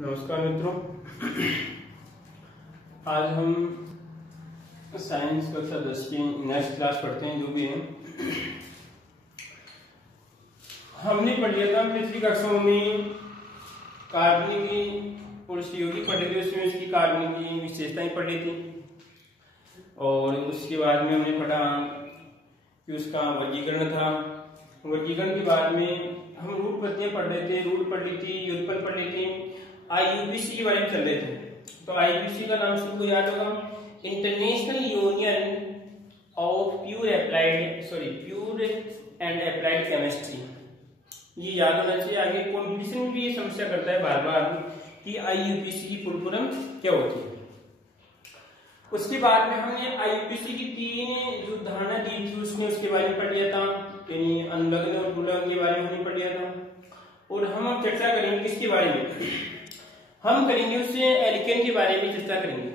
नमस्कार मित्रों, आज हम साइंस कक्षा 10 की नेक्स्ट क्लास पढ़ते हैं। जो भी है हमने पढ़ लिया था पिछली कक्षाओं में कार्बनिक और सहयोगी पढ़ लिए थे। उसमें इसकी कार्बनिक की विशेषताएं पढ़ ली थी और उसके बाद में हमने पढ़ा कि उसका वर्गीकरण था। वर्गीकरण के बाद में हम रूट प्रतियां पढ़ रहे थे, रूट पढ़ ली थी, युगपत पढ़ ली थी, IUPAC के बारे में चल रहे थे। तो IUPAC का नाम सबको याद होगा, international union of pure and applied chemistry. ये याद होना चाहिए। आगे कॉम्पिटिशन में भी ये समस्या करता है बार बार कि IUPAC की फुल फॉर्म क्या होती है। उसके बाद में हमने IUPAC की 3 जो धारणा दी थी उसने उसके बारे में पढ़ लिया था, यानी अनुलग्न और विलग्न के बारे में हमने पढ़ लिया था। और हम अब चर्चा करेंगे किसके बारे में, हम करेंगे उससे एल्केन के बारे में चर्चा करेंगे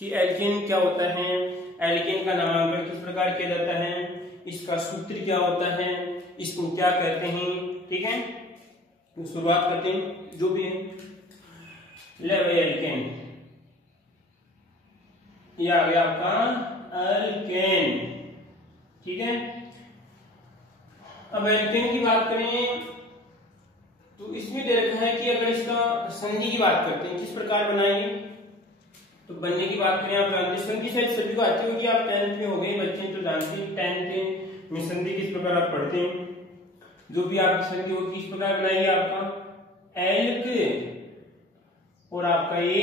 कि एल्केन क्या होता है, एल्केन का नामांकन किस प्रकार किया जाता है, इसका सूत्र क्या होता है, इसको क्या कहते हैं। ठीक है, तो शुरुआत करते हैं। जो भी है ले भाई, एल्केन ये आ गया आपका एल्केन। ठीक है, अब एल्केन की बात करें तो इसमें दे रखा है कि अगर इसका संधि की बात करते हैं किस प्रकार बनाएंगे, तो बनने की बात करें। आप जानते हैं संधि शायद सभी को आती होगी, आप 10th में हो गए बच्चे तो जानते हैं 10th में संधि किस प्रकार आप पढ़ते हैं। जो भी आपकी संधि होगी किस प्रकार बनाएंगे, आपका एल्क और आपका ये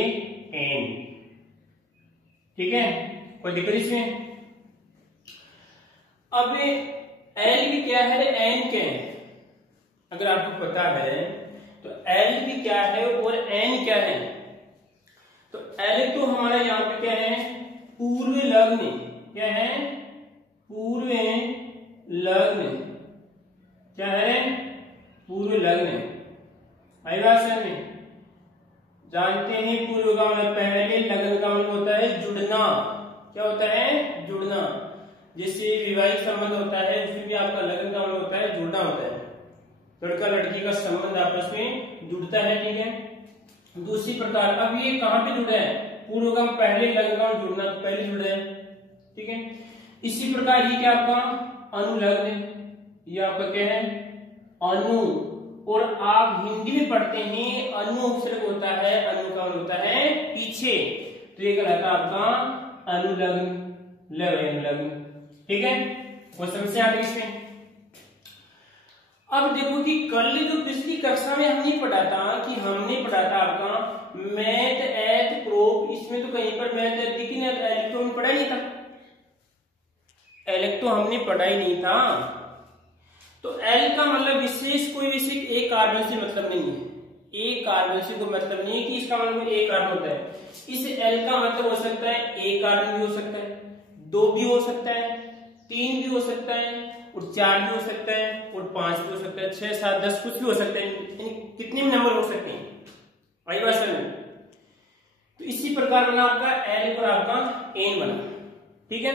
एन। ठीक है, कोई दिक्कत इसमें। अब एल्क क्या है, एन क्या है, अगर आपको पता है तो एल भी क्या है और एन क्या है। तो एल तो हमारा यहाँ पे क्या है, पूर्व लग्न। क्या है, पूर्व लग्न। क्या है, पूर्व लग्न। आई बात समझ में? जानते हैं पूर्व का मतलब पहले, लग्न का मतलब होता है जुड़ना। क्या होता है, जुड़ना। जैसे वैवाहिक संबंध होता है उसमें भी आपका लग्न का मतलब होता है जुड़ना होता है, लड़का लड़की का संबंध आपस में जुड़ता है। ठीक है, दूसरी प्रकार अब ये कहां पे जुड़ा है, पूर्वगम पहले, लग्न जुड़ना तो पहले जुड़े हैं। ठीक है, इसी प्रकार ये क्या आपका अनुलग्न, ये आपका क्या है अनु। और आप हिंदी में पढ़ते हैं अनु उपसर्ग होता है, अनु का होता है पीछे, तो ये कहलाता है आपका अनुलग्न, अनुलग्न। ठीक है, वो समस्या आ गई इसमें। अब देखो कि कल जो पिछली कक्षा में हमने पढ़ा था आपका मैथ एथ प्रोप, इसमें तो कहीं पर मैथ एथ दिखी नहीं, एलेक्ट्रो हमने पढ़ा ही नहीं था, एलेक्ट्रो हमने पढ़ा ही नहीं था। तो एल का मतलब विशेष कोई विशेष एक कार्बन से मतलब नहीं है, एक कार्बन से कोई मतलब नहीं है कि इसका मतलब एक कार्बन होता है। इस एल का मतलब हो सकता है एक कार्बन भी हो सकता है, 2 भी हो सकता है, 3 भी हो सकता है, और 4 भी हो सकता है, और 5 भी हो सकता है, 6 7 10 कुछ भी हो सकते हैं, कितने भी नंबर हो सकते हैं। आई बात समझ? तो इसी प्रकार बना आपका एल और आपका एन बना। ठीक है,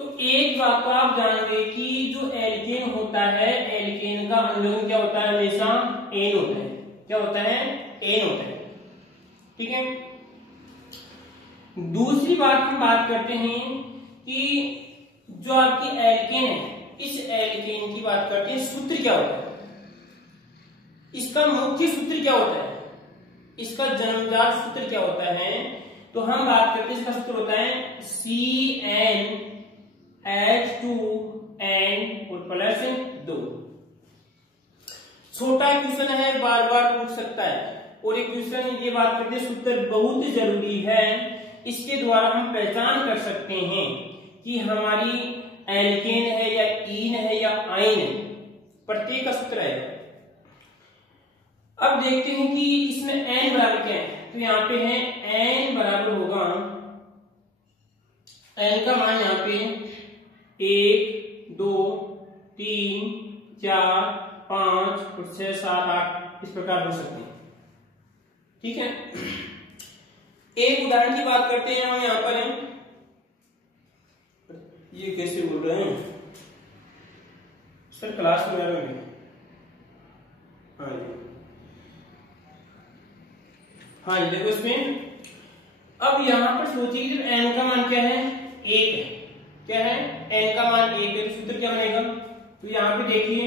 तो एक बात तो आप जानेंगे कि जो एल्केन होता है, एल्केन का अनुलग्न क्या होता है, हमेशा एन होता है। क्या होता है, एन होता है। ठीक है, दूसरी बात हम बात करते हैं कि जो आपकी एल्केन है, इस एल्केन की बात करते हैं सूत्र क्या होता है, इसका मुख्य सूत्र क्या होता है, इसका जन्मजात सूत्र क्या होता है। तो हम बात करते हैं इसका सूत्र होता है CnH2n और +2। छोटा क्वेश्चन है, बार बार पूछ सकता है, और एक क्वेश्चन ये बात करते हैं सूत्र बहुत जरूरी है, इसके द्वारा हम पहचान कर सकते हैं कि हमारी एल्केन है या ईन है या आइन है, प्रत्येक का सूत्र है। अब देखते हैं कि इसमें n बराबर क्या है, तो यहाँ पे है n बराबर होगा, n का मान यहाँ पे 1 2 3 4 5 और 6 7 8 इस प्रकार हो सकते हैं। ठीक है, एक उदाहरण की बात करते हैं हम यहाँ पर हैं। ये कैसे बोल रहे हैं सर, क्लास में हाँ जी। हाँ देखो इसमें अब यहाँ पर सोचिए जब n का मान क्या है, 1 है, क्या है n का मान 1 है, तो सूत्र क्या बनेगा, तो यहाँ पे देखिए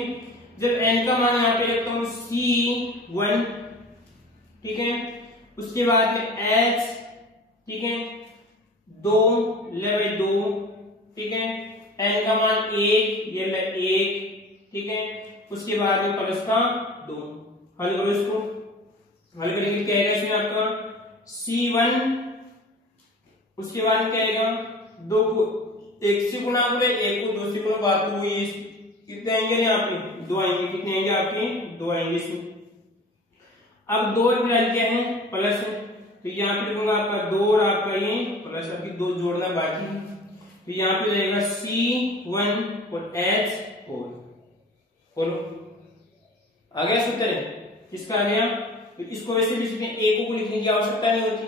जब n का मान यहाँ पे रखता हूँ C1, ठीक है, उसके बाद में h, ठीक है, 2 ले 2, ठीक है, n का मान 1, ये ले 1, ठीक है, उसके बाद में प्लस का 2, हल करो इसको, हल करेंगे क्या आएगा इसमें आपका C1, उसके बाद क्या आएगा 2 को 1 से गुणा करें, 1 को 2 से गुणा, बात तो वही कितने आएंगे यहाँ पे 2 आएंगे, कितने आएंगे आपके 2 आएंगे इसमें। अब 2 फिर क्या है प्लस है, तो यहाँ पे लिखूंगा आपका 2 और आपका ये प्लस, आपकी 2 जोड़ना बाकी, तो यहाँ पे रहेगा C1 और H4, बोलो आ गया सूत्र, किसका आ गया, तो इसको वैसे भी सकते हैं, एक को लिखने की आवश्यकता नहीं होती,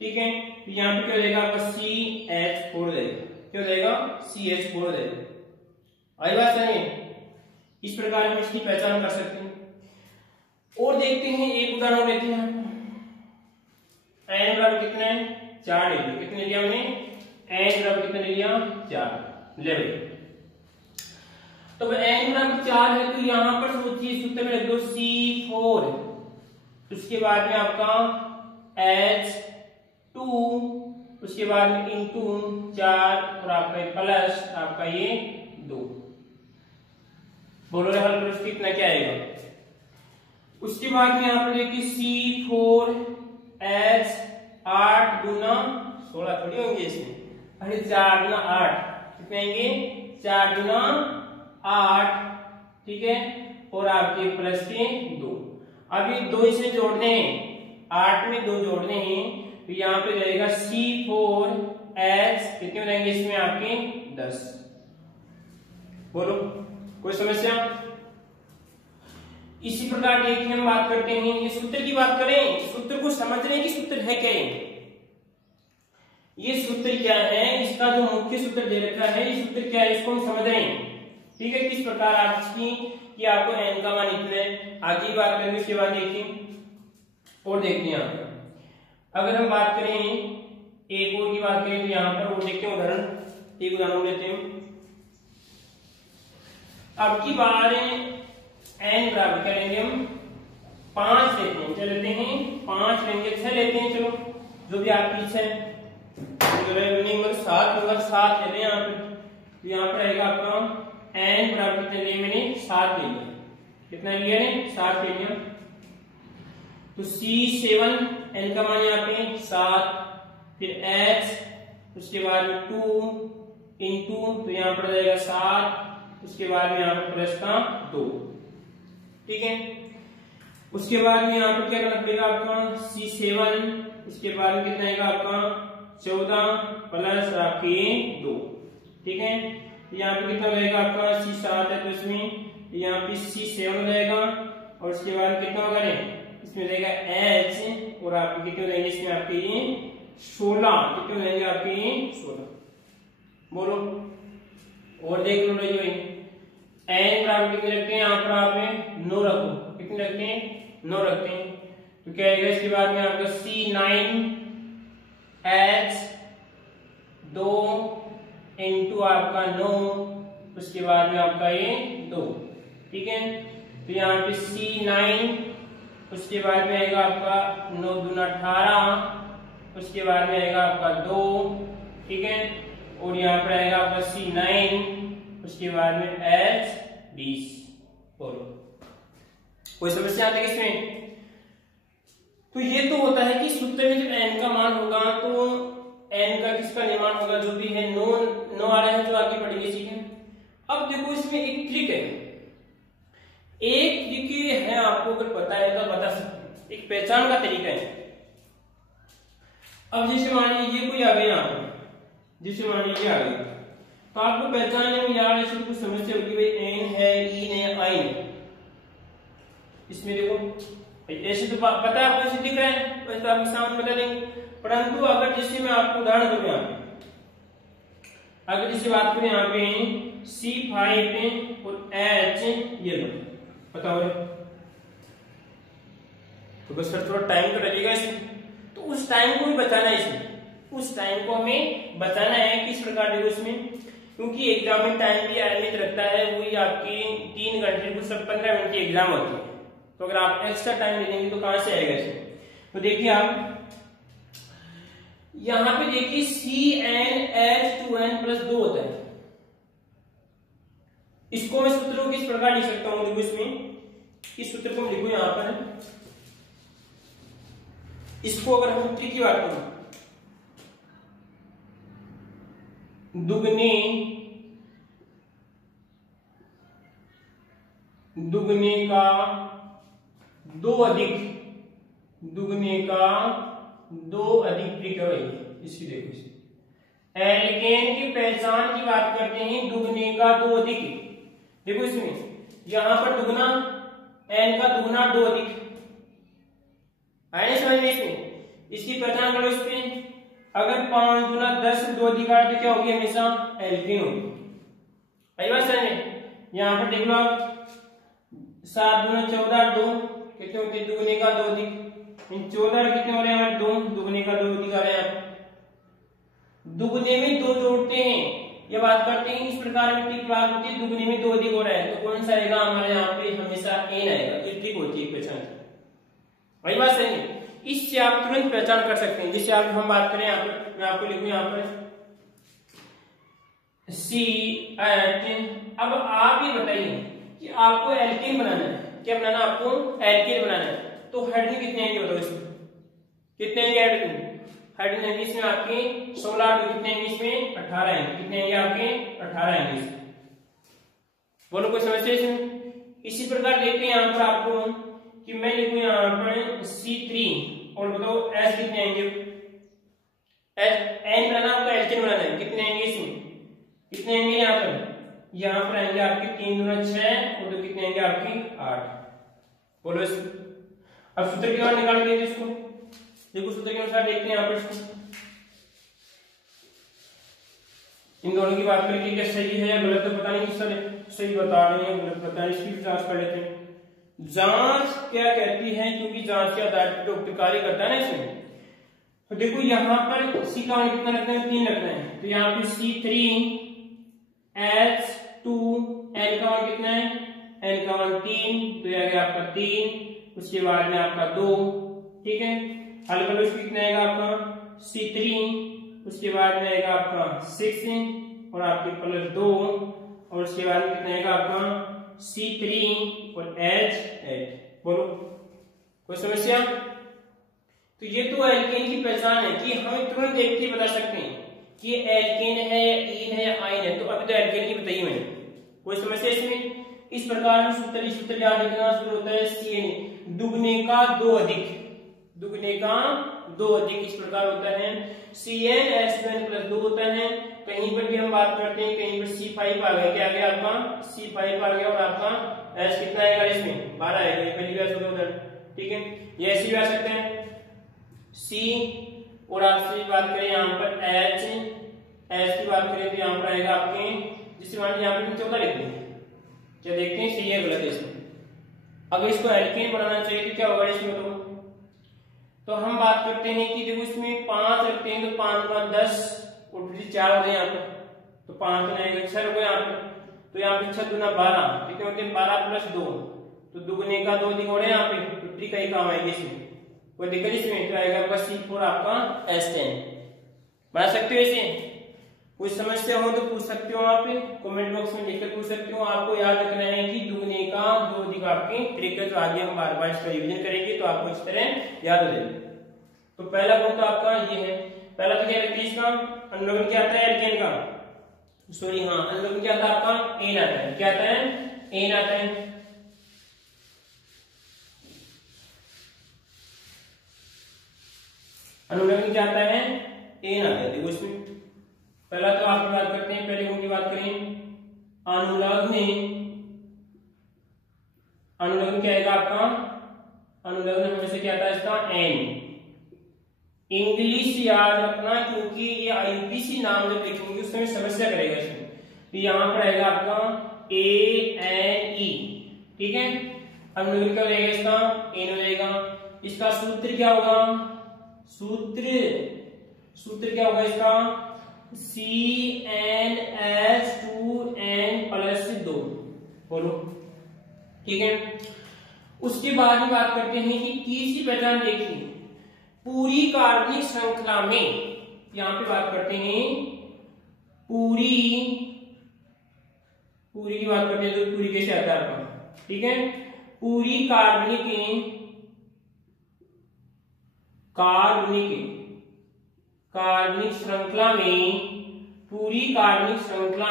ठीक है, तो यहाँ पे क्या रहेगा आपका CH4 रहेगा, क्या हो जाएगा CH4 रहेगा। आई बात नहीं, इस प्रकार हम इसकी पहचान कर सकते हैं। और देखते हैं एक उदाहरण लेते हैं, n बराबर कितना है 4 ले लिया, कितने लिया हमने n बराबर कितना ले लिया 4 ले लिया, तो n बराबर 4 है, तो यहाँ पर सोचिए सूत्र में रख दो C4, उसके बाद में आपका H2, उसके बाद में इंटू 4 और आपका प्लस आपका ये 2, बोलो रे हल करो कितना क्या आएगा। उसके बाद में यहाँ पर देखिए C4 H 8 दूना 16 थोड़ी होंगे इसमें, अरे 4 दूना 8 कितने आएंगे 4 दूना 8, ठीक है, और आपके प्लस के 2, अब ये 2 इसमें जोड़ने हैं, 8 में 2 जोड़ने हैं, तो यहाँ पे रहेगा C4 H कितने हो जाएंगे इसमें आपके 10, बोलो कोई समस्या। इसी प्रकार देखिए हम बात करते हैं, ये सूत्र की बात करें, सूत्र को समझ रहे हैं कि सूत्र है क्या है, ये सूत्र क्या है, इसका जो मुख्य सूत्र दे रखा है ये सूत्र क्या है, इसको हम समझ रहे हैं, ठीक है, किस प्रकार आप इसकी कि आपको n का मान इतना है, आगे बात करेंगे, उसके बाद देखिए और देखते हैं यहाँ पर। अगर हम बात करें एक और की बात करें तो यहाँ पर वो देखते हैं उदाहरण, एक उदाहरण लेते हैं। अब की बार n बराबर क्या लेंगे हम 5 लेते हैं, क्या लेते हैं 5 लेंगे, 6 लेते हैं, चलो जो भी आपकी इच्छा है, 7 लेते हैं यहाँ पे, यहाँ पर रहेगा आपका n बराबर कितने लिए मैंने 7 ले लिया, कितना लिया है 7 ले लिया, तो C7 n का मान यहाँ पे 7, फिर H उसके बाद में 2 इंटू, तो यहाँ पर रहेगा 7, उसके बाद में यहाँ पर प्लस का 2, ठीक है, उसके बाद में यहाँ पर क्या करना पड़ेगा आपका C7, उसके बाद में कितना आएगा आपका 14 प्लस आपके 2, ठीक है, यहाँ पे कितना रहेगा आपका C7 है, तो इसमें यहाँ पे C7 रहेगा, और उसके बाद कितना होगा इसमें रहेगा H, और आपके कितने रहेंगे इसमें आपके ये 16, कितने रहेंगे आपके ये 16, बोलो और देख लो जो n बराबर कितने रखते हैं, यहाँ पर आपने 9 रखो, कितने रखते हैं 9 रखते हैं, तो क्या आएगा इसके बाद में आपका C9 H 2 इंटू आपका 9, उसके बाद में आपका ये 2, ठीक है, तो यहाँ पे C9, उसके बाद में आएगा आपका 9 दूना 18, उसके बाद में आएगा आपका 2, ठीक है, और यहाँ पर आएगा आपका C9, उसके बाद में H 20, बोलो कोई समस्या आती है इसमें। तो ये तो होता है कि सूत्र में जब n का मान होगा तो n का किसका निर्माण होगा, जो भी है नो आ रहा है जो आगे पढ़ेंगे, ठीक है। अब देखो इसमें एक ट्रिक है, एक ट्रिक है, आपको अगर पता है तो बता सकते हैं, एक पहचान का तरीका है। अब जैसे मान लीजिए ये कोई आ गया यहाँ पर, जैसे मान लीजिए आ गया, तो आपको पहचानने में यार ऐसे कुछ समस्या होगी, भाई n है, in है, i है, इसमें देखो ऐसे तो पता है आपको, ऐसे दिख रहा है, वैसे तो आपके सामने बता देंगे, परंतु अगर जैसे मैं आपको उदाहरण दूं, यहाँ अगर जैसे बात करें यहाँ पे C5 और H, ये लो बताओ तो बस सर थोड़ा टाइम तो लगेगा इसमें, तो उस टाइम को भी बचाना है इसमें, उस टाइम को हमें बचाना है। किस प्रकार देखो इसमें, क्योंकि एग्जाम में टाइम भी अहमियत रखता है, वही आपकी 3 घंटे कुछ 15 मिनट की एग्जाम होती है, तो अगर आप एक्स्ट्रा टाइम ले लेंगे तो कहां से आएगा इसमें। तो देखिए आप यहां पे देखिए CnH2n+2 होता है, इसको मैं सूत्र को किस प्रकार लिख सकता हूं, देखो इसमें इस सूत्र को मैं लिखूं यहां पर, इसको अगर हम सूत्र की बात करें, दुगने का 2 अधिक, दुगने का 2 अधिक प्रिकवरी, इसकी देखो इसे एल्केन की पहचान की बात करते हैं, दुगने का 2 अधिक, देखो इसमें यहां पर दुगना एन का दुगना 2 अधिक है ना, समझ में इसमें, इसकी पहचान करो इसमें, अगर 5 गुना 10 2 अधिक आए तो क्या होगी, हमेशा एल्केन होगी। आई बात समझ में, यहां पर देख लो आप 7 गुना 14 2 कितने होते हैं, दुगने का 2 अधिक, 14 कितने हो रहे हैं हमारे 2, दुगने का 2 अधिक आ रहे हैं, दुगने में 2 जोड़ते हैं, ये बात करते हैं इस प्रकार में ट्रिक बात होती है, दुगने में 2 अधिक हो रहा है, तो कौन सा आएगा हमारे यहाँ पे, हमेशा एन आएगा, ये ट्रिक होती है पहचान। वही बात सही है, इससे आप तुरंत पहचान कर सकते हैं। जैसे आप हम बात करें यहाँ पर, मैं आपको लिखूं यहाँ पर C8, अब आप ये बताइए कि आपको एल्केन बनाना है, क्या बनाना है आपको, एल्केन बनाना है, तो हाइड्रोजन कितने आएंगे बताओ इसमें, कितने आएंगे हाइड्रोजन, हाइड्रोजन आएंगे इसमें आपके 16, तो कितने आएंगे इसमें 18 आएंगे, कितने आएंगे आपके 18 आएंगे इसमें, बोलो कोई समस्या इसमें। इसी प्रकार देखते हैं यहाँ पर आपको कि मैं लिखूं यहाँ पर C3 और बताओ S कितने आएंगे, एन बनाना आपको एल्केन बनाना है, कितने आएंगे इसमें, कितने आएंगे यहाँ पर आएंगे आपके 3 गुना 6 और तो कितने आएंगे आपकी 8, बोलो इसमें। अब सूत्र के बाद निकाल लीजिए इसको, देखो सूत्र के अनुसार देखते हैं यहाँ पर इसको, इन दोनों की बात करें कि क्या सही है या गलत, तो पता नहीं कि सर सही बता रहे हैं गलत बता रहे हैं, इसकी भी जांच कर लेते हैं। जांच क्या कहती है, क्योंकि जांच के आधार पर डॉक्टर कार्य करता है ना इसमें, तो देखो यहाँ पर C का मान कितना रखना है, 3 रखना है, तो यहाँ पे C3H2 N का मान कितना है, N का मान 3, तो यह गया आपका 3, उसके बाद में आपका 2, ठीक है, हल करो इसको कितना आएगा आपका C3, उसके बाद में आएगा आपका 6 और आपके +2 और उसके बाद में कितना आएगा आपका C3 और H8, बोलो कोई समस्या। तो ये तो एल्केन की पहचान है कि हमें तुरंत देख के बता सकते हैं कि ये एल्केन है, ईन है, आयन है, तो अभी तो एल्केन की बताइए मैंने, कोई समस्या इसमें। इस प्रकार में सूत्र याद रखना, सूत्र होता है CN, दुगने का 2 अधिक, दुगने का 2 अधिक, इस प्रकार होता है CnH2n+2 होता है। कहीं पर भी हम बात करते हैं, कहीं पर C5 आ गया, क्या आ गया आपका C5 आ गया, और आपका H कितना आएगा इसमें 12 आएगा, ये पहली बार होगा उधर, ठीक है, ये ऐसे भी आ सकते हैं C, और आपसे बात करें यहाँ पर H की बात करें तो यहाँ पर आएगा आपके, जिससे मान लीजिए यहाँ पर 14 लिखते हैं, क्या देखते हैं सही है गलत है इसमें। अगर इसको एल्केन बनाना चाहिए तो क्या होगा इसमें, तो हम बात करते हैं कि देखो इसमें 5 रखते हैं, तो 5 गुना 10 और 4 हो गए यहाँ पर, तो 5 आएगा 6 हो गए यहाँ पर, तो यहाँ पे 6 गुना 12 कितने होते हैं, 12 + 2, तो दुगने का 2 अधिक हो रहे हैं यहाँ पे, तो ट्रिक का ही काम आएगी इसमें, कोई दिक्कत इसमें, तो आएगा आपका C4 आपका S10, बना सकते हो इसे। कोई समस्या हो तो पूछ सकते हो, आप कमेंट बॉक्स में लिखकर पूछ सकते हो। आपको याद रखना है कि दुगने का 2 अधिक आपकी ट्रिक है, जो आगे हम बार बार इसका रिवीजन करेंगे तो आपको इस तरह याद हो जाएगा। तो पहला गुण तो आपका ये है, पहला तो क्या है इसका अनुलोम क्या आता है, एल्केन का, सॉरी हाँ अनुलोम क्या आता है आपका एन आता है, क्या आता है एन आता है। अनुलोम क्या आता है, एन आता है। देखो इसमें पहला तो आप बात करते हैं, पहले गुण की बात करें अनुलग्न, अनुलग्न क्या आएगा आपका, अनुलग्न हमेशा क्या आता है इसका एन। इंग्लिश याद रखना, क्योंकि ये आईयूपीएसी नाम जब लिखेंगे उस समय समस्या करेगा इसमें, तो यहां पर आएगा आपका ANE, ठीक है। अनुलग्न क्या हो जाएगा इसका एन हो जाएगा। इसका सूत्र क्या होगा, सूत्र क्या होगा इसका, CnH2n+2। बोलो ठीक है। उसके बाद ही बात करते हैं कि तीसरी पहचान देखिए, पूरी कार्बनिक श्रृंखला में, यहां पे बात करते हैं पूरी की बात करते हैं तो पूरी कैसे आता है, ठीक है। पूरी कार्बनिक श्रृंखला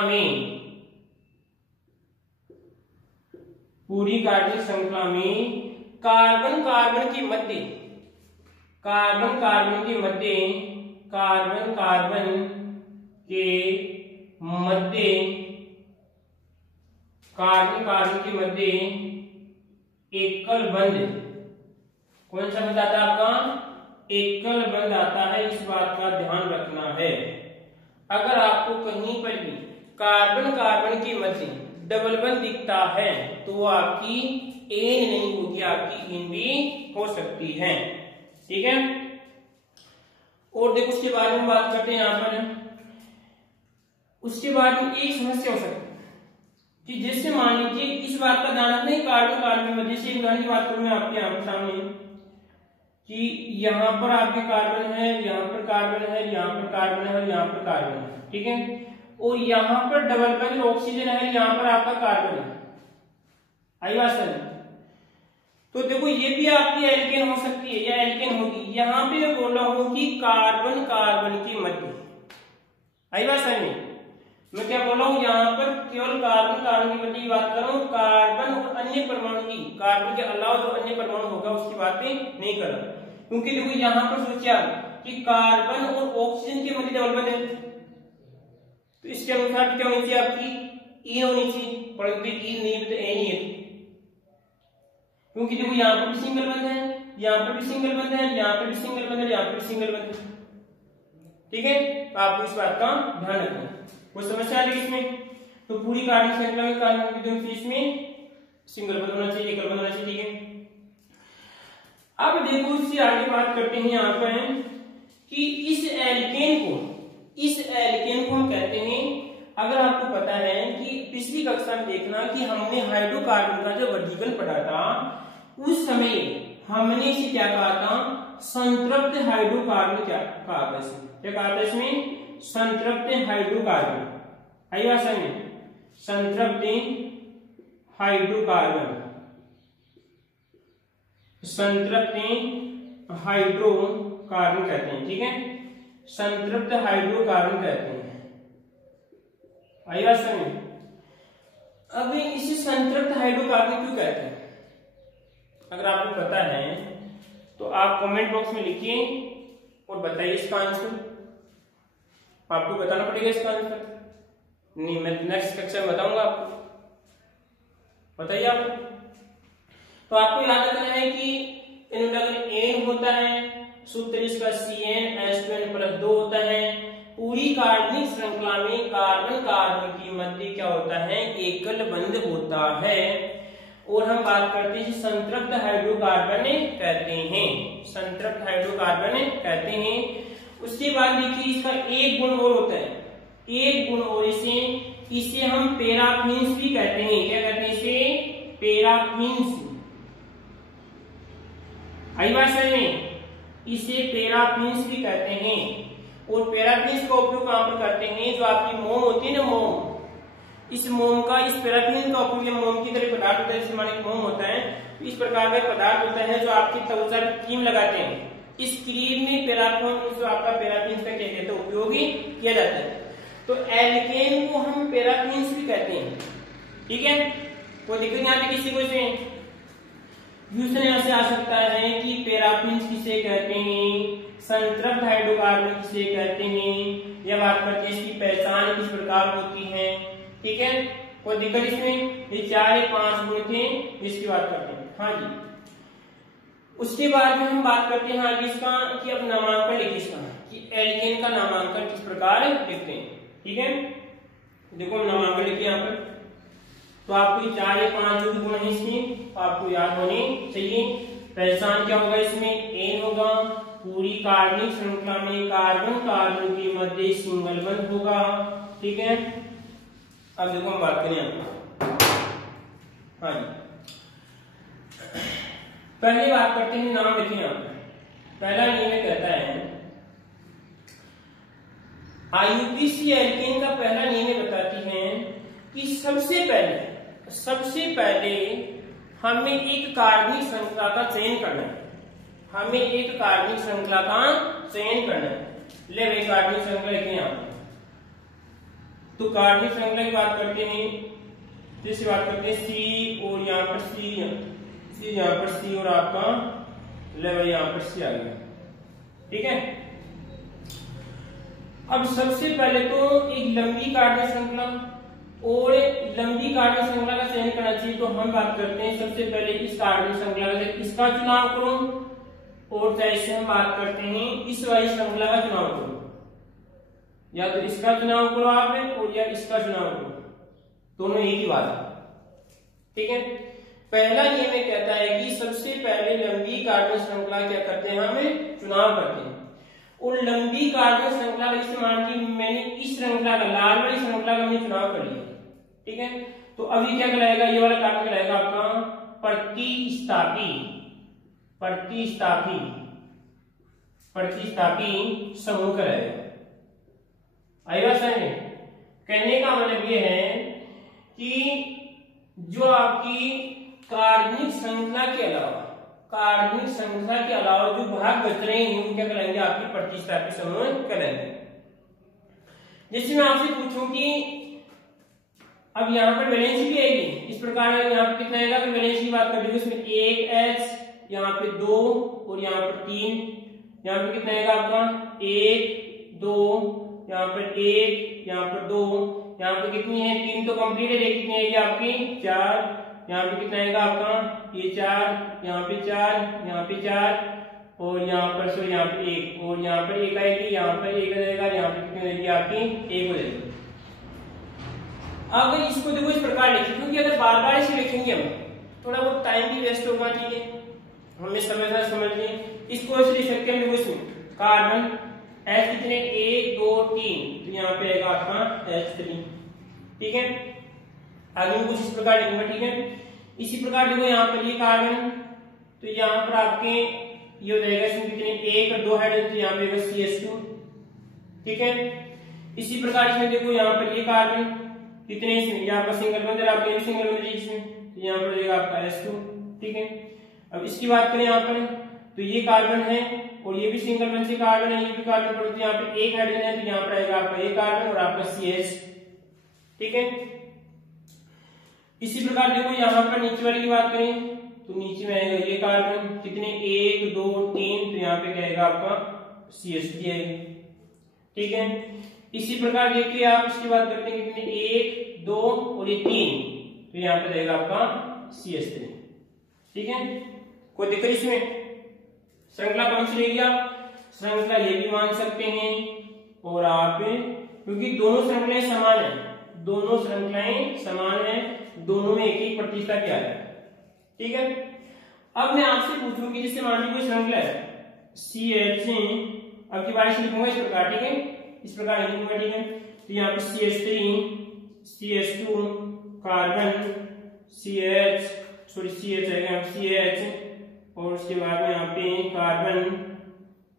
में, पूरी कार्बनिक श्रृंखला में कार्बन कार्बन के मध्य एकल बंध, कौन सा बंध आता है आपका, एकल बंध आता है, इस बात का ध्यान रखना है। अगर आपको कहीं पर भी कार्बन कार्बन के मध्य डबल बंध दिखता है तो वो आपकी एन नहीं होगी, आपकी इन भी हो सकती है, ठीक है। और देखो उसके बारे में बात करते हैं यहां पर, उसके बाद में एक समस्या हो सकती है कि जैसे मान लीजिए इस बात का ध्यान रखना है कार्बन कार्बन में, जैसे उदाहरण की बात करूं मैं आपके यहाँ सामने कि यहाँ पर आपके कार्बन है, यहाँ पर कार्बन है, यहाँ पर कार्बन है और यहाँ पर कार्बन है, ठीक है। और यहाँ पर डबल बंध ऑक्सीजन है, यहाँ पर आपका कार्बन है, आई बात समझ। तो देखो ये भी आपकी एल्केन हो सकती है या एल्केन होगी। यहाँ पे मैं बोल रहा हूं कि कार्बन कार्बन के मध्य, आई बात समझ में। मैं क्या बोल रहा हूँ, यहाँ पर केवल कार्बन कार्बन के मध्य की बात कर रहा हूँ, कार्बन और अन्य परमाणु की, कार्बन के अलावा जो अन्य परमाणु होगा उसकी बातें नहीं कर रहा। क्योंकि देखो यहाँ पर सोचिए कि कार्बन और ऑक्सीजन के मध्य डबल बंध है, तो इसके अनुसार क्या होनी चाहिए, आपकी ई होनी चाहिए, परंतु ई नहीं तो ए नहीं है। क्योंकि देखो यहाँ पर भी सिंगल बंध है, यहाँ पर भी सिंगल बंध है, यहाँ पर भी सिंगल बंध है, यहाँ पर भी सिंगल बंध है, ठीक है। तो आपको इस बात का ध्यान रखना, वो समस्या आ रही है इसमें। तो पूरी कार्बनिक श्रृंखला में कार्बन इसमें सिंगल बंध होना चाहिए, एकल बंध होना चाहिए, ठीक है। अब देखो इससे आगे बात करते हैं यहाँ पर कि इस एल्केन को हम कहते हैं, अगर आपको पता है कि पिछली कक्षा में देखना कि हमने हाइड्रोकार्बन का जो वर्गीकरण पढ़ा था, उस समय हमने इसे क्या कहा था, संतृप्त हाइड्रोकार्बन क्या कहा था, क्या कहा था इसमें, संतृप्त हाइड्रोकार्बन, आई बात समझ में, संतृप्त हाइड्रोकार्बन कहते हैं, ठीक है, संतृप्त हाइड्रोकार्बन कहते हैं, आई बात समझ में। अब इसे संतृप्त हाइड्रोकार्बन क्यों कहते हैं, अगर आपको पता है तो आप कमेंट बॉक्स में लिखिए और बताइए इसका आंसर। आपको बताना पड़ेगा इसका आंसर, नहीं मैं नेक्स्ट कक्षा में बताऊंगा आपको, बताइए आप। तो आपको याद रखना है कि एन होता है, सूत्र इसका CnH2n+2 होता है। पूरी कार्बनिक श्रृंखला में कार्बन कार्बन के मध्य क्या होता है, एकल बंध होता है। और हम बात करते हैं संतृप्त हाइड्रोकार्बन कहते हैं, संतृप्त हाइड्रोकार्बन कहते हैं। उसके बाद देखिए इसका एक गुण और होता है, एक गुण और, इसे हम पैराफिन्स भी कहते हैं, क्या कहते हैं इसे, पैराफिन्स, आई बात समझ में, इसे पैराफिन्स भी कहते हैं। और पैराफिन्स का उपयोग कहां पर करते हैं, जो आपकी मोम होती है ना, मोम, इस मोम का, इस पैराफिन का उपयोग मोम की तरह पदार्थ होता है, जैसे माने मोम होता है, तो इस प्रकार का पदार्थ होता है जो आपकी त्वचा पर क्रीम लगाते हैं, इस क्रीम में पैराफिन, जो आपका पैराफिन का क्या कहते हैं उपयोग ही किया जाता है। तो एल्केन को हम पैराफिन्स भी कहते हैं, ठीक है, कोई दिक्कत नहीं आती किसी को। इसमें क्वेश्चन यहाँ से आ सकता है कि पैराफिन्स किसे कहते हैं, संतृप्त हाइड्रोकार्बन किसे कहते हैं, या बात करते हैं इसकी पहचान किस प्रकार होती है, ठीक है, कोई दिक्कत इसमें। ये 4 या 5 गुण थे जिसकी बात करते हैं, हाँ जी। उसके बाद में हम बात करते हैं आगे इसका कि अब नामांकन लिखिए इसका, कि एल्केन का नामांकन किस प्रकार लिखते हैं, ठीक है। देखो हम नामांकन लिखिए यहाँ पर, तो आपको 4 या 5 जो गुण है इसमें आपको याद होने चाहिए। पहचान क्या होगा इसमें, एन होगा। पूरी कार्बनिक श्रृंखला में कार्बन कार्बन के मध्य सिंगल बंध होगा। ठीक है, अब देखो हम बात करें आपको। हाँ जी, पहली बात करते हैं, नाम लिखिए आप। पहला नियम कहता है, आईयूपीएसी एल्केन का पहला नियम बताती है कि सबसे पहले हमें एक कार्बनिक श्रृंखला का चयन करना है। हमें एक कार्बनिक श्रृंखला का चयन करना है। ले भाई कार्बनिक श्रृंखला लिखें यहां। तो कार्बनिक श्रृंखला की बात करते हैं, जैसे बात करते हैं सी और यहाँ पर सी यहाँ पर सी और आपका ले भाई यहाँ पर सी आ गया। ठीक है, अब सबसे पहले तो एक लंबी कार्बनिक श्रृंखला और लंबी कार्बनिक श्रृंखला का चयन करना चाहिए। तो हम बात करते हैं सबसे पहले इस कार्बनिक श्रृंखला से इसका चुनाव करो, और जैसे हम बात करते हैं इस वाली श्रृंखला का चुनाव करो। या तो इसका चुनाव करो आप और या इसका चुनाव करो, दोनों एक ही बात है। ठीक है, पहला नियम ये कहता है कि सबसे पहले लंबी कार्बन श्रृंखला क्या करते हैं, हमें चुनाव करते हैं। और लंबी कार्बन श्रृंखला का इस्तेमाल की मैंने इस श्रृंखला का, लाल वाली श्रृंखला का मैंने चुनाव कर लिया। ठीक है, तो अभी क्या कहलाएगा, ये वाला कार्बन कहलाएगा आपका प्रतिस्थापी समूह कहलाएगा। आई बात समझ में? कहने का मतलब ये है कि जो आपकी कार्बनिक श्रृंखला के अलावा जो भाग बच रहे हैं वो क्या कहलाएंगे, आपकी प्रतिस्थापी समूह कहलाएंगे। जैसे मैं आपसे पूछूं कि अब यहाँ पर वैलेंसी भी आएगी, इस प्रकार यहाँ पे कितना आएगा, अगर वैलेंसी की बात कर रही इसमें 1H, यहाँ पे 2 और यहाँ पर 3, यहाँ पे कितना आएगा आपका 1 2, यहाँ पर 1, यहाँ पर 2, यहाँ पे कितनी है 3 तो कंप्लीट है, कितनी आएगी आपकी 4, यहाँ पे कितना आएगा आपका ये 4, यहाँ पे 4, यहाँ पे 4 और यहाँ पर सो यहाँ पे 1 और यहाँ पर 1 आएगी, यहाँ पर 1 रहेगा, यहाँ पे कितनी रहेगी आपकी 1 हो जाएगी। अब इसको देखो इस प्रकार लिखें, क्योंकि अगर बार बार इसे लिखेंगे हम थोड़ा बहुत टाइम भी वेस्ट होगा। ठीक है, हमें समझिए इसको ऐसे लिख सकते हैं। देखो इसमें कार्बन H कितने 1 2 3, तो यहाँ पे आएगा आपका H3। ठीक है, आगे में कुछ इस प्रकार लिखूंगा। ठीक है, इसी प्रकार देखो यहाँ पर ये कार्बन, तो यहाँ पर आपके ये हो जाएगा, इसमें कितने 1 और 2 हाइड्रोजन, तो यहाँ पे CH2। ठीक है, इसी प्रकार इसमें देखो यहाँ पर ये कार्बन कितने, इसमें यहाँ पर सिंगल बंध है, आपके भी सिंगल बंध है इसमें, तो यहाँ पर रहेगा आपका H2। ठीक है, अब इसकी बात करें यहाँ पर, तो ये कार्बन है और ये भी सिंगल बंध से कार्बन है, ये भी कार्बन पर, तो यहाँ पे एक हाइड्रोजन है, तो यहाँ पर आएगा आपका ये कार्बन और आपका CH। ठीक है, इसी प्रकार देखो यहाँ पर नीचे वाली की बात करें, तो नीचे में आएगा ये कार्बन कितने 1 2 3, तो यहाँ पे क्या आएगा आपका CH3 आएगा। ठीक है, इसी प्रकार देखिए आप इसकी बात करते हैं कितने 1 2 और ये 3, तो यहाँ पे रहेगा आपका CH3। ठीक है, कोई दिक्कत इसमें? श्रृंखला कौन सी रहेगी, आप श्रृंखला ये भी मान सकते हैं और आप, क्योंकि दोनों श्रृंखलाएं समान है, दोनों में एक ही प्रतिशत क्या है। ठीक है, अब मैं आपसे पूछूं कि जैसे मान लीजिए कोई श्रृंखला है CH, अब की बार से लिखूंगा इस प्रकार। ठीक है, इस प्रकार लिखूंगा। ठीक है, तो यहाँ पे CH3 CH2 कार्बन CH आएगा CH, और उसके बाद में यहाँ पे कार्बन,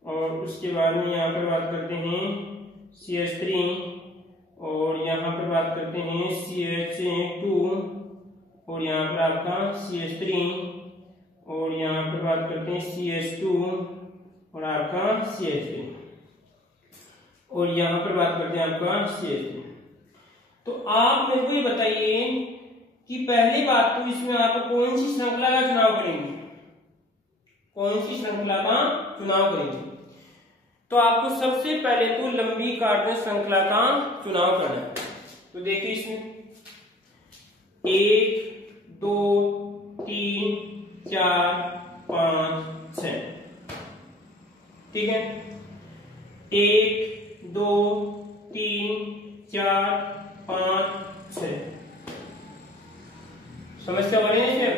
और उसके बाद में यहाँ पर बात करते हैं CH3, और यहाँ पर बात करते हैं CH2, और यहाँ पर आपका CH3, और यहाँ पर बात करते हैं CH2 और आपका CH3, और यहाँ पर बात करते हैं आपका CH3। तो आप मेरे को ये बताइए कि पहली बात तो इसमें आप कौन सी श्रृंखला का चुनाव करेंगे, तो आपको सबसे पहले तो लंबी कार्बन श्रृंखला का चुनाव करना है। तो देखिए इसमें 1 2 3 4 5 6। ठीक है, 1 2 3 4 5 6 समस्या हो रही है इसमें,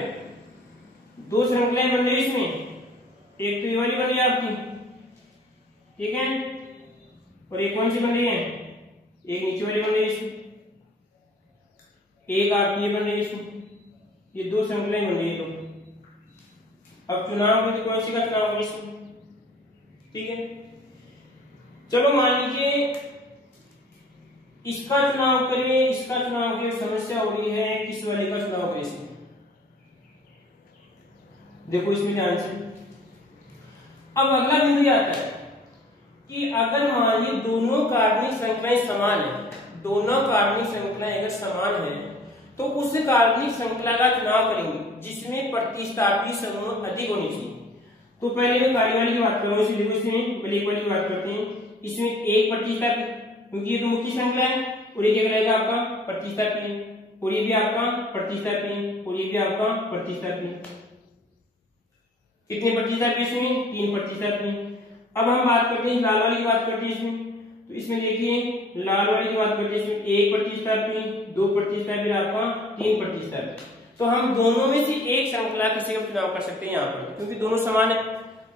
2 श्रृंखलाएं बन रही है इसमें, एक तो ये वाली बन रही है आपकी, ठीक है, और एक कौन सी बन रही है, एक नीचे वाली बन रही है इसमें, एक आपकी ये बन रही है इसमें, ये दो श्रृंखलाएं बन रही है। तो अब चुनाव में तो कौन सी का चुनाव होगा इसमें, ठीक है। चलो मान लीजिए इसका चुनाव करिए, इसका चुनाव करिए, समस्या हो रही है किस वाले का चुनाव करिए इसमें। देखो इसमें ध्यान से, अब अगला बिंदु आता है कि अगर मान लीजिए दोनों कार्बनिक श्रृंखलाएं समान है, दोनों कार्बनिक श्रृंखलाएं अगर समान है तो उस कार्बनिक श्रृंखला का चुनाव करेंगे जिसमें प्रतिस्थापी समूह अधिक होनी चाहिए। तो पहले मैं कार्य वाली की बात करूँ, इसलिए देखो इसमें ब्लैक वाली की बात करते हैं। इसमें एक प्रतिस्थापी, क्योंकि ये तो मुख्य श्रृंखला है, और ये क्या रहेगा आपका प्रतिस्थापी, और ये भी आपका प्रतिस्थापी, और ये भी आपका प्रतिस्थापी। कितने प्रतिस्थापी इसमें, 3 प्रतिस्थापी। अब हम बात करते हैं लाल वाली की बात करते हैं इसमें, तो इसमें देखिए लाल वाली की बात करते हैं, इसमें 1 प्रतिस्थापी, 2 प्रतिस्थापी, आपका 3 प्रतिस्थापी। तो हम दोनों में से एक श्रृंखला किसी का चुनाव कर सकते हैं यहाँ पर, क्योंकि दोनों समान है,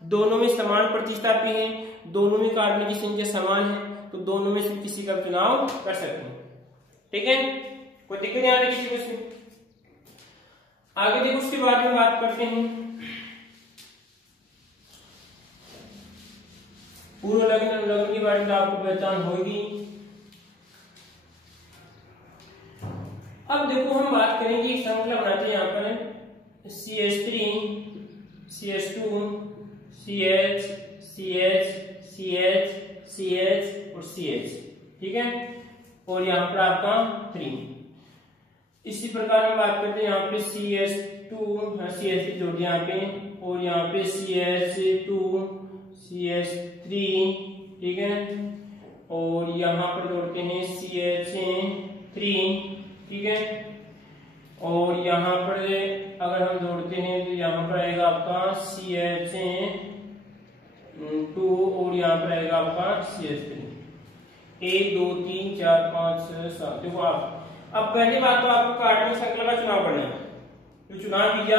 दोनों में समान प्रतिस्थापी है, दोनों में कार्बन की संख्या समान है, तो दोनों में से किसी का चुनाव कर सकते हैं, ठीक है, कोई दिक्कत नहीं आ रही किसी को इसमें। आगे देखो उसके बाद में बात करते हैं पूर्व लग्न अनुलग्न के बारे में, आपको पहचान होगी। अब देखो हम बात करेंगे एक श्रृंखला बनाते हैं यहाँ पर CH3 CH2 CH CH CH CH और CH, ठीक है, और यहाँ पर आपका 3। इसी प्रकार हम बात करते हैं यहाँ पे CH2 CH3 जोड़ दिया यहाँ पे, और यहाँ पे CH2 CH3, ठीक है, और यहाँ पर जोड़ते हैं CH3, ठीक है, और यहाँ पर अगर हम जोड़ते हैं तो यहाँ पर आएगा आपका CH2 और यहाँ पर आएगा आपका CH3। 1 2 3 4 5 6 7। देखो आप, अब पहली बात तो आपको कार्बनिक श्रृंखला का चुनाव करना है, तो चुनाव कीजिए,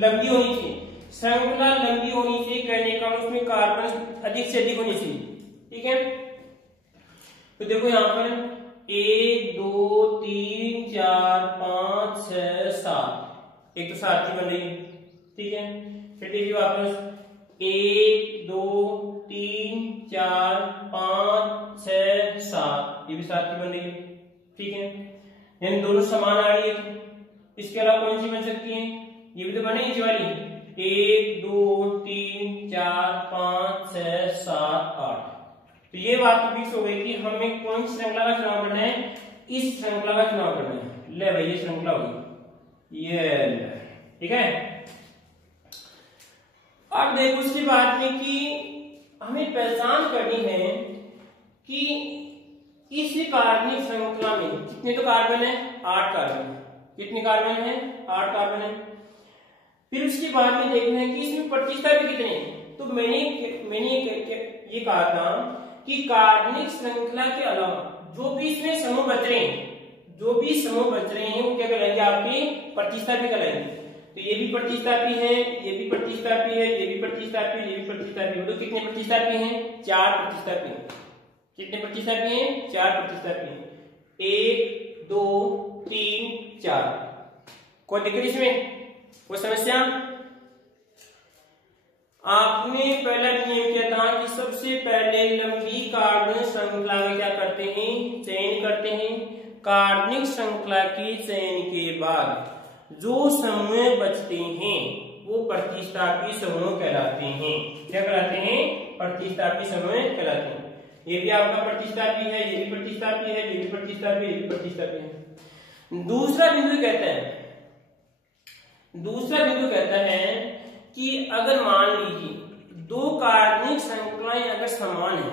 लंबी होनी चाहिए श्रृंखला, लंबी होनी चाहिए, कहने का उसमें कार्बन अधिक से अधिक होनी चाहिए, ठीक है। तो देखो यहाँ पर 1 2 3 4 5 6 7, एक तो 7 की बन रही है, ठीक है। फिर देखिए वापस 1 2 3 4 5 6 7, ये भी 7 की बन रही है, ठीक है, यानी दोनों समान आ रही है। इसके अलावा कौन सी बन सकती है, ये भी तो बनेगी इस वाली, 1 2 3 4 5 6 7 8। तो ये बात तो फिक्स हो गई कि हमें कौन सी श्रृंखला का चुनाव करना है, इस श्रृंखला का चुनाव करना है। ले भाई ये श्रृंखला होगी, ये ठीक है। अब देखो उसके बाद में कि हमें पहचान करनी है कि इस कार्बनिक श्रृंखला में कितने तो कार्बन है, 8 कार्बन। कितने कार्बन है, 8 कार्बन है। फिर उसके बाद में देखना है कि इसमें प्रतिस्थापी कितने हैं। तो मैंने ये कहा था कि कार्बनिक श्रृंखला के अलावा जो भी इसमें समूह बच रहे हैं, जो भी समूह बच रहे हैं वो क्या कहलाएंगे, आपके प्रतिस्थापी कहलाएंगे। तो ये भी प्रतिस्थापी है, ये भी प्रतिस्थापी है, ये भी प्रतिस्थापी, ये भी प्रतिस्थापी है। तो कितने प्रतिस्थापी हैं, 4 प्रतिस्थापी हैं। कितने प्रतिस्थापी हैं, 4 प्रतिस्थापी हैं। 1 2 3 4। कोई दिक्कत इसमें, कोई समस्या? आपने पहला नियम क्या था कि सबसे पहले लंबी कार्बनिक श्रृंखला में क्या करते हैं, चयन करते हैं। कार्बनिक श्रृंखला के चयन के बाद जो समूह बचते हैं वो प्रतिस्थापी समूह कहलाते हैं। क्या कहलाते हैं, प्रतिस्थापी समूह कहलाते हैं। ये भी आपका प्रतिस्थापी है, ये भी प्रतिस्थापी है, ये भी प्रतिस्थापी, ये भी प्रतिस्थापी है। दूसरा बिंदु कहता है कि अगर मान लीजिए 2 कार्बनिक श्रृंखलाएं अगर समान है,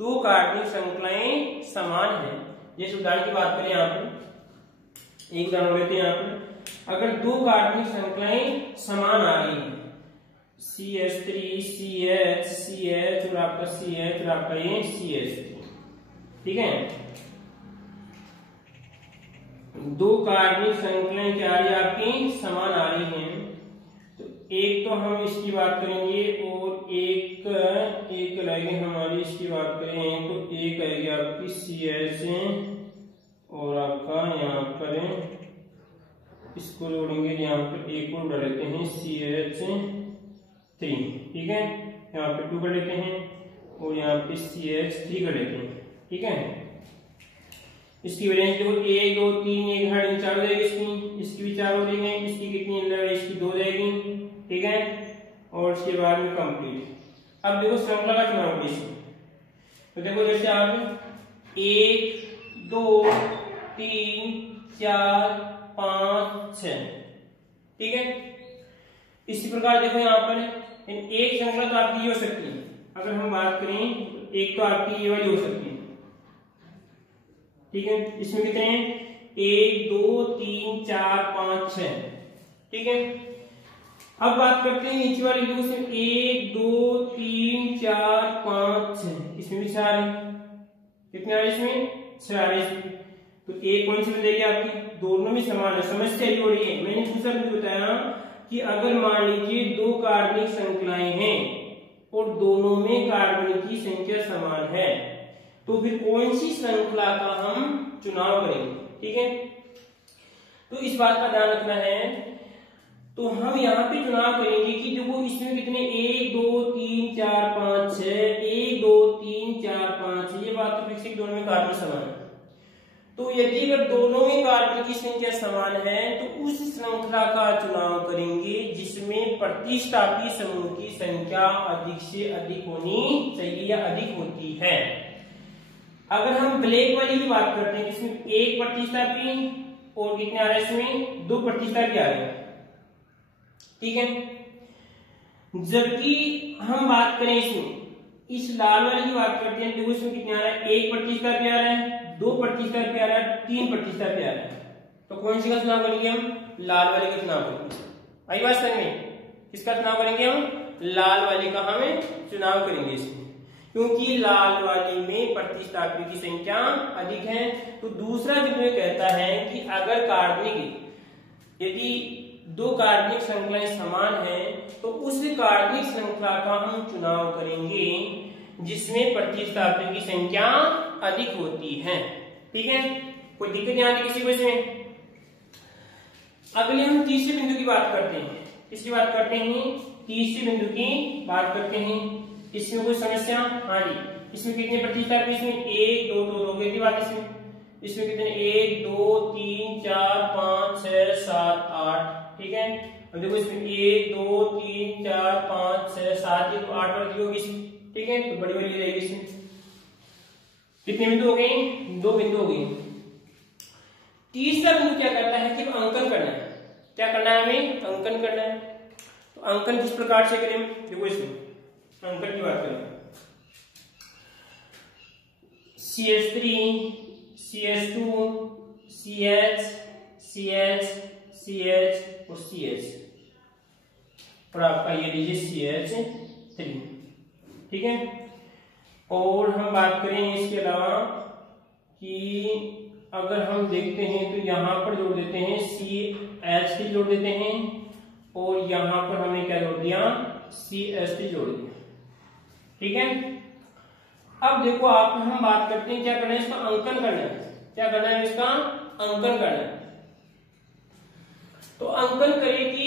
2 कार्बनिक श्रृंखलाएं समान है, जैसे उदाहरण की बात करें, यहाँ पर एक उदाहरण लेते हैं। यहाँ पर अगर 2 कार्बनिक श्रृंखलाएं समान आ रही है, CH3 CH CH और आपका CH और आपका ये CH3, ठीक है। 2 कार्बनिक श्रृंखलाएं क्या आ रही है, आपकी समान आ रही हैं। तो एक तो हम इसकी बात करेंगे और एक लगेगी हमारी इसकी बात करें तो एक आएगी आपकी CH और आपका यहाँ पर इसको जोड़ेंगे, यहाँ पर एक और डाल लेते हैं CH3, ठीक है, यहाँ पे 2 कर लेते हैं और यहाँ पे CH3 कर लेते हैं, ठीक है। इसकी वैलेंस देखो 1 2 3 1 हाइड्रोजन 4 हो जाएगी, इसकी भी 4 हो जाएंगे, इसकी कितनी अंदर है, इसकी 2 जाएगी, ठीक है, और इसके बाद में कंप्लीट। अब देखो श्रृंखला का चुनाव कीजिए, तो देखो जैसे आप 1 2 3 4 5 6, ठीक है। इसी प्रकार देखो यहाँ पर एक श्रृंखला तो आपकी ये हो सकती है, अगर हम बात करें एक तो आपकी ये वाली हो सकती है, ठीक है। इसमें कितने हैं, 1 2 3 4 5 6, ठीक है। अब बात करते हैं नीचे वाली लूप से, 1 2 3 4 5 6, इसमें भी 4 है, कितने आ रहे इसमें 6 आ रहे इसमें, तो एक कौन सी मिलेगी आपकी, दोनों में समान है। समस्या ये हो रही है, मैंने दूसरा भी बताया कि अगर मान लीजिए 2 कार्बनिक श्रृंखलाएं हैं और दोनों में कार्बन की संख्या समान है, तो फिर कौन सी श्रृंखला का हम चुनाव करेंगे, ठीक है। तो इस बात का ध्यान रखना है, तो हम यहाँ पे चुनाव करेंगे कि देखो इसमें कितने 1 2 3 4 5 6, 1 2 3 4 5 6, ये बात तो फिक्स है कि दोनों में कार्बन समान है। तो यदि अगर दोनों में कार्बन की संख्या समान है तो उस श्रृंखला का चुनाव करेंगे जिसमें प्रतिस्थापी समूह की संख्या अधिक से अधिक होनी चाहिए या अधिक होती है। अगर हम ब्लैक वाली की बात करते हैं, इसमें एक प्रतिस्थापी और कितने आ रहे हैं, इसमें 2 प्रतिस्थापी आ रहे हैं, ठीक है। जबकि हम बात करें इसमें इस लाल वाली की बात करते हैं, देखो इसमें कितने आ रहा है, 1 प्रतिस्थापी आ रहा है, 2 प्रतिस्थापी आ रहा है, 3 प्रतिस्थापी आ रहा है, तो कौन सी का चुनाव करेंगे हम, लाल वाले का चुनाव करेंगे। आई बात समझ में, किसका चुनाव करेंगे हम, लाल वाले का हमें चुनाव करेंगे इसमें, क्योंकि लाल वाली में प्रतिस्थापी की संख्या अधिक है। तो दूसरा विधि कहता है कि अगर कार्बनिक यदि 2 कार्बनिक श्रृंखलाएं समान हैं तो उस कार्बनिक श्रृंखला का हम चुनाव करेंगे जिसमें प्रतिस्थापी की संख्या अधिक होती है, ठीक है। कोई दिक्कत नहीं आती किसी को इसमें। अगले हम तीसरे बिंदु की बात करते हैं, किसकी बात करते हैं, तीसरे बिंदु की बात करते हैं। इसमें कोई समस्या, हाँ जी, इसमें कितने प्रतिस्थापी, इसमें 1 2 2 2 की बात, इसमें कितने 1 2 3 4 5 6 7 8, ठीक है। अब देखो इसमें 1 2 3 4 5 6 7, ये तो 8 वाली होगी इसमें, ठीक है, तो बड़ी वाली रहेगी इसमें। कितने बिंदु हो गए, 2 बिंदु हो गए। तीसरा बिंदु क्या करता है कि अंकन करना है, क्या करना है, हमें अंकन करना है। तो अंकन किस प्रकार से करें, देखो इसमें अंकन की बात करें, CH3 CH2 CH CH CH और CH और आपका ये लीजिए CH3, ठीक है। और हम बात करें इसके अलावा कि अगर हम देखते हैं तो यहां पर जोड़ देते हैं CH3 जोड़ देते हैं और यहां पर हमने क्या जोड़ दिया, CH3 जोड़ दिया, ठीक है। अब देखो आप हम बात करते हैं क्या करना है, इसका अंकन करना है, क्या करना है, इसका अंकन करना है। तो अंकन करें कि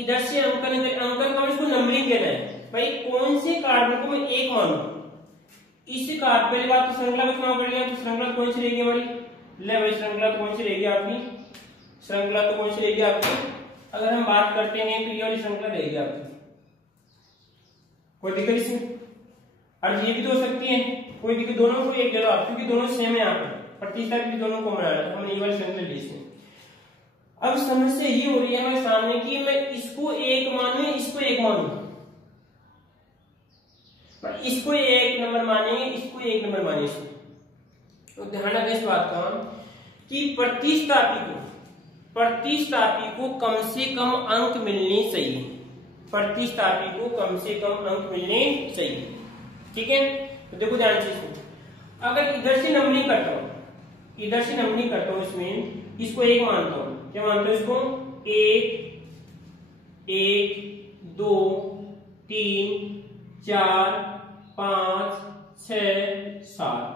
इधर से अंकन करें, अंकन का इसको नंबरिंग देना है, भाई कौन से कार्बन को मैं 1 मानूं, इस कार्बन, पहली बात तो श्रृंखला का चुनाव कर लिया, तो श्रृंखला कौन सी रहेगी हमारी, ले भाई श्रृंखला तो कौन सी रहेगी आपकी, श्रृंखला तो कौन सी रहेगी आपकी, अगर हम बात करते हैं तो ये वाली श्रृंखला रहेगी आपकी, कोई दिक्कत इसमें, और ये भी तो हो सकती है, कोई दिक्कत, दोनों को एक ले लो आप, क्योंकि दोनों सेम है, यहाँ पर प्रतिस्थापी भी दोनों को बना रहा है, हमने ये वाली श्रृंखला ली इसमें। अब समस्या ये हो रही है हमारे सामने कि मैं इसको 1 मानूं, इसको 1 मानूं, पर इसको 1 नंबर मानेंगे, इसको 1 नंबर मानेंगे। तो ध्यान रखें इस बात का कि प्रतिस्थापी को कम से कम अंक मिलने चाहिए, प्रतिस्थापी को कम से कम अंक मिलने चाहिए, ठीक है। तो देखो ध्यान से इसको, अगर इधर से नंबरिंग करता हूं, इधर से नंबरिंग करता हूं, इसमें इसको 1 मानता हूं, क्या मानता हूं इसको, 1 1 2 3 4 5 6 7।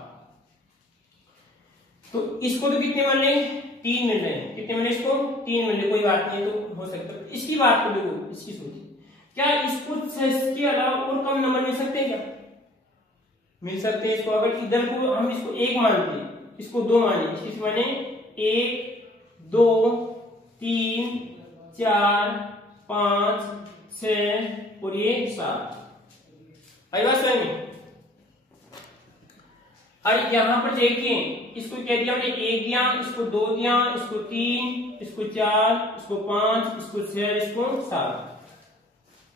तो इसको तो कितने मिल रहे हैं? 3 मिल रहे हैं। कितने मिल रहे इसको? 3 मिल रहे। कोई बात नहीं, तो हो सकता है। इसकी बात को देखो, इसकी सोचिए, क्या इसको 6 के अलावा और कम नंबर मिल सकते हैं? क्या मिल सकते हैं? इसको अगर इधर को हम इसको 1 मानते हैं, इसको 2 माने, इसकी माने 1 2 3 4 5 6 और ये 7। आई बात समझ में? और यहां पर देखिए, इसको क्या दिया हमने? 1 दिया, इसको 2 दिया, इसको 3, इसको 4, इसको 5, इसको 6, इसको 7।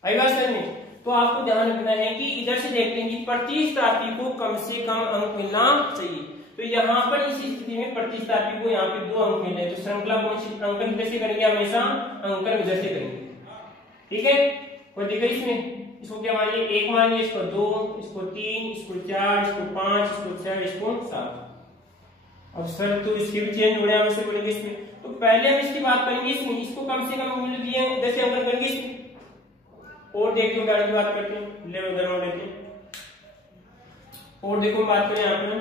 आई बात समझ में? तो आपको ध्यान रखना है कि इधर से देखते हैं कि प्रतिस्थापी को कम से कम अंक मिलना चाहिए। तो यहाँ पर इस स्थिति में प्रतिस्थापी को यहाँ पे 2 अंक मिल रहे हैं, तो श्रृंखला कौन सी अंकन इधर से करेंगे? हमेशा अंकन इधर से करेंगे। ठीक है, कोई दिक्कत इसमें? इसको क्या मानिए? 1 मानिए, इसको 2, इसको 3, इसको 4, इसको 5, इसको 6, इसको 7। अब सर तो इसके भी चेंज हो रहे हैं, वैसे बोलेंगे इसमें। तो पहले हम इसकी बात करेंगे इसमें, इसको कम से कम मूल्य दिए इधर से अंकन करेंगे इसमें। और देखो उदाहरण की बात करते हैं, ले उदाहरण लेते हैं। और देखो बात करें यहाँ पर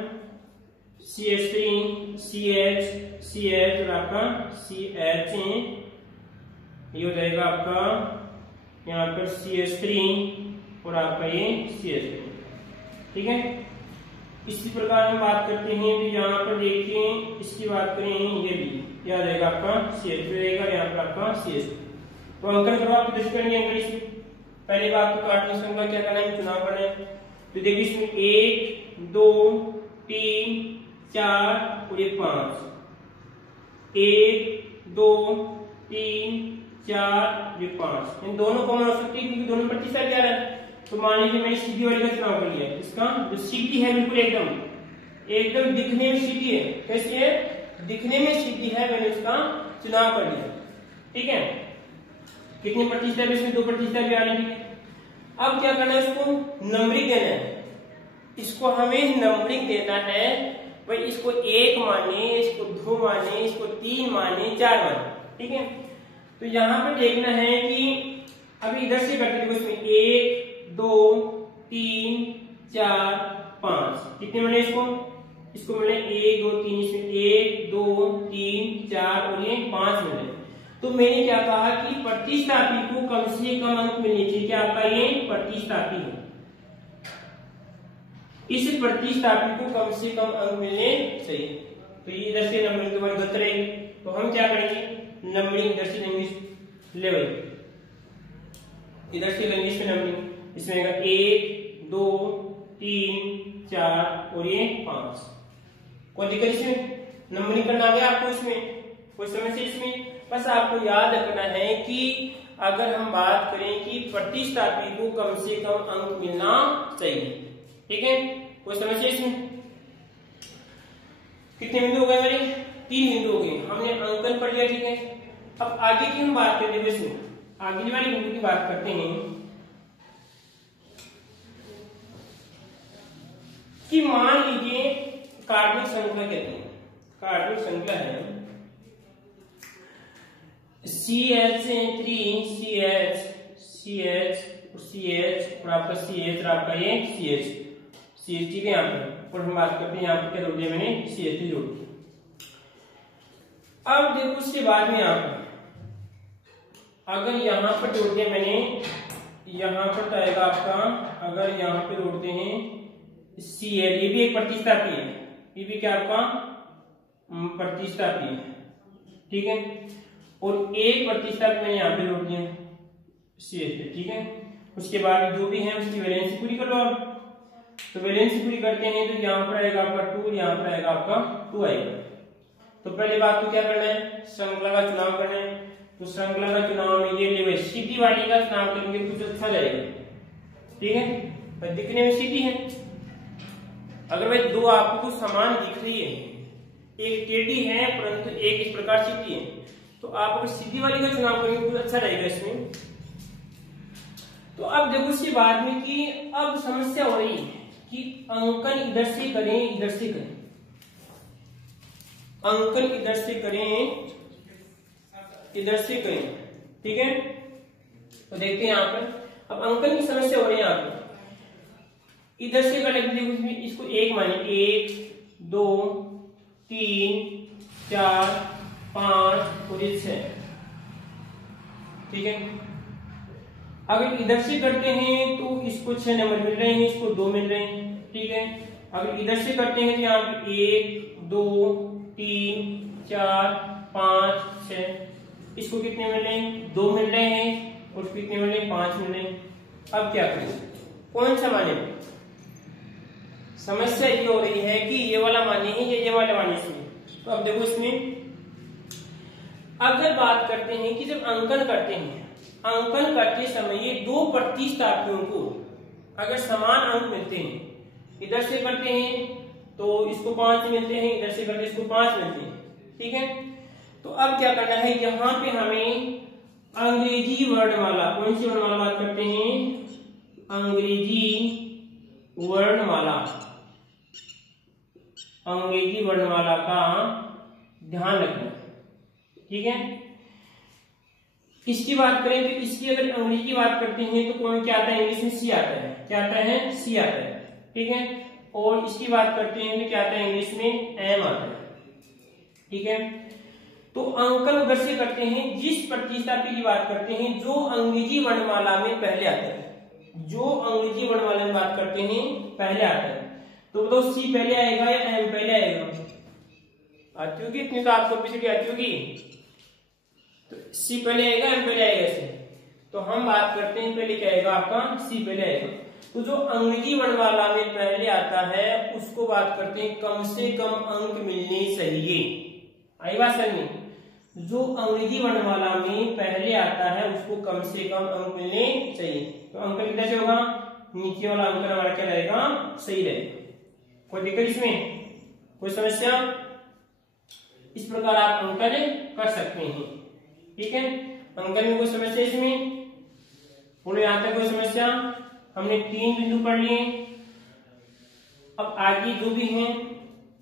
CH3 CH और आपका CH, ये हो जाएगा आपका यहाँ पर CH3 और आपका ये CH3। ठीक है, इसी प्रकार हम बात करते हैं। तो यहाँ पर देखिए, इसकी बात करें, ये भी यह आ जाएगा आपका CH3 रहेगा, यहाँ पर आपका CH3। तो अंकन करो, आप किस करेंगे अंकन इसमें? पहली बात तो कार्टेशियन श्रृंखला क्या करना है? चुनाव करना है। तो देखिए इसमें 1 2 3 4 और ये 5, 1 2 3 4 ये 5, इन दोनों कॉमन हो सकती है क्योंकि दोनों प्रतिशत क्या है। तो मान लीजिए मैंने सीधी वाली का चुनाव कर लिया, इसका जो सीधी है बिल्कुल एकदम दिखने में सीधी है। कैसी है? दिखने में सीधी है, मैंने उसका चुनाव कर लिया। ठीक है, कितने प्रतिशत? इसमें 2 प्रतिशत भी आ रही है। अब क्या करना है? इसको नंबरिंग देना है। इसको हमें नंबरिंग देना है भाई। इसको 1 माने, इसको 2 माने, इसको 3 माने, 4 माने। ठीक है, तो यहां पर देखना है कि अभी इधर से करते देखो, इसमें 1 2 3 4 5 कितने मिले इसको मिले 1 2 3, इसमें 1 2 3 4 और ये 5 मिले। तो मैंने क्या कहा कि प्रतिस्थापी को कम से कम अंक मिलने चाहिए। क्या आपका ये प्रतिस्थापी है, इस प्रतिस्थापी को कम से कम अंक मिलने चाहिए। तो ये इधर से नंबरिंग तुम्हारी गलत रहेगी, तो हम क्या करेंगे? नंबरिंग इधर से लेंगे लेवल, इधर से लेंगे इसमें नंबरिंग। इसमें 1 2 3 4 और ये 5। कोई दिक्कत इसमें? नंबरिंग करना आ गया आपको? इसमें कोई समस्या? इसमें बस आपको याद रखना है कि अगर हम बात करें कि प्रतिस्थापी को कम से कम अंक मिलना चाहिए। ठीक है, कोई समस्या इसमें? कितने बिंदु हो गए मेरे? 3 बिंदु हो गए, हमने अंकन पढ़ लिया। ठीक है, अब आगे की हम बात करेंगे। इसमें आगे वाली बिंदु की बात करते हैं कि मान लीजिए कार्बनिक श्रृंखला कहते हैं, कार्बनिक श्रृंखला है CH3 CH और आपका CH और आपका ये CH। ठीक है, यहाँ पर और हम बात करते हैं यहाँ पर क्या जोड़ दिया मैंने? CH3 जोड़ दिया। अब देखो उसके बाद में यहाँ पर अगर यहाँ पर जोड़ दिया मैंने, यहाँ पर तो आएगा आपका, अगर यहाँ पे जोड़ते हैं Cl, ये भी एक प्रतिस्थापी है, ये भी क्या आपका प्रतिस्थापी है। ठीक है, और एक प्रतिस्थापी मैंने यहाँ पे जोड़ दिया CH। ठीक है, उसके बाद जो भी है उसकी वैलेंसी पूरी कर लो आप। तो वैलेंसी पूरी करते हैं तो यहाँ पर आएगा आपका 2, यहाँ पर आएगा आपका 2 आएगा। तो पहले बात तो क्या करना है? श्रृंखला का चुनाव करना है। तो श्रृंखला का चुनाव में ये लेवल सीधी वाली का चुनाव करेंगे कुछ अच्छा रहेगा। ठीक है, पर दिखने में सीधी है। अगर भाई 2 आपको कुछ समान दिख रही है, एक टेढ़ी है परंतु एक इस प्रकार सीधी है, तो आप अगर सीधी वाली का चुनाव करेंगे कुछ अच्छा रहेगा इसमें। तो अब देखो इसके बाद में कि अब समस्या हो रही है कि अंकन इधर से करें, इधर से करें, अंकन इधर से करें, इधर से करें। ठीक है, तो देखते हैं यहाँ पर अब अंकन की समस्या हो रही है यहाँ पर। इधर से कर लेते देखो इसमें, इसको एक माने 1 2 3 4 5 और ये 6, ठीक है। अगर इधर से करते हैं तो इसको 6 नंबर मिल रहे हैं, इसको 2 मिल रहे हैं, ठीक है। अगर इधर से करते हैं तो यहाँ पे 1 2 3 4 5 6, इसको कितने मिल रहे हैं 2 मिल रहे हैं, और कितने मिल रहे हैं 5 मिल रहे हैं। अब क्या करें, कौन सा माने? समस्या ये हो रही है कि ये वाला माने ही ये वाला माने से। तो अब देखो इसमें अगर बात करते हैं कि जब अंकन करते हैं, अंकन करते समय ये दो प्रतिस्थापियों को अगर समान अंक मिलते हैं, इधर से करते हैं तो इसको 5 मिलते हैं, इधर से करते हैं इसको 5 मिलते हैं, ठीक है। तो अब क्या करना है, यहाँ पे हमें अंग्रेजी वर्णमाला, कौन सी वर्णमाला बात करते हैं, अंग्रेजी वर्णमाला, अंग्रेजी वर्णमाला का ध्यान रखना, ठीक है। इसकी बात करें तो इसकी अगर अंग्रेजी की बात करते हैं तो कौन क्या आता है, इंग्लिश में सी आता है, क्या आता है, सी आता है, ठीक है। और इसकी बात करते हैं तो क्या आता है, इंग्लिश में एम आता है, ठीक है। तो अंकन उधर से करते हैं, जिस प्रतिस्थापी की बात करते हैं जो अंग्रेजी वर्णमाला में पहले आता है, जो अंग्रेजी वर्णमाला में बात करते हैं पहले आता है, तो बताओ सी पहले आएगा या एम पहले आएगा? आती होगी इतनी तो आपको पीछे आती होगी, तो सी पहले आएगा एम पहले आएगा इसे। तो हम बात करते हैं पहले क्या आएगा आपका, सी पहले आएगा। तो जो अंग्रेजी वर्णमाला में पहले आता है उसको बात करते हैं कम से कम अंक मिलने चाहिए। आई बात समझ में? जो अंग्रेजी वर्णमाला में पहले आता है उसको कम से कम अंक मिलने चाहिए। तो अंक कितना से होगा, नीचे वाला अंक हमारा क्या रहेगा, सही रहेगा। कोई दिक्कत इसमें, कोई समस्या? इस प्रकार आप अंकन कर सकते हैं, ठीक है। अंकन में कोई समस्या इसमें बोलो, यहां तक कोई समस्या? हमने 3 बिंदु पढ़ लिए। अब आगे जो भी हैं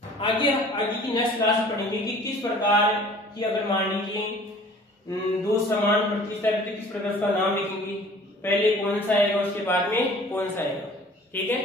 आगे की नेक्स्ट क्लास में पढ़ेंगे कि किस प्रकार की, अगर मान लीजिए 2 समान प्रतिस्थापित, किस प्रकार उसका नाम लिखेंगे, पहले कौन सा आएगा उसके बाद में कौन सा आएगा, ठीक है।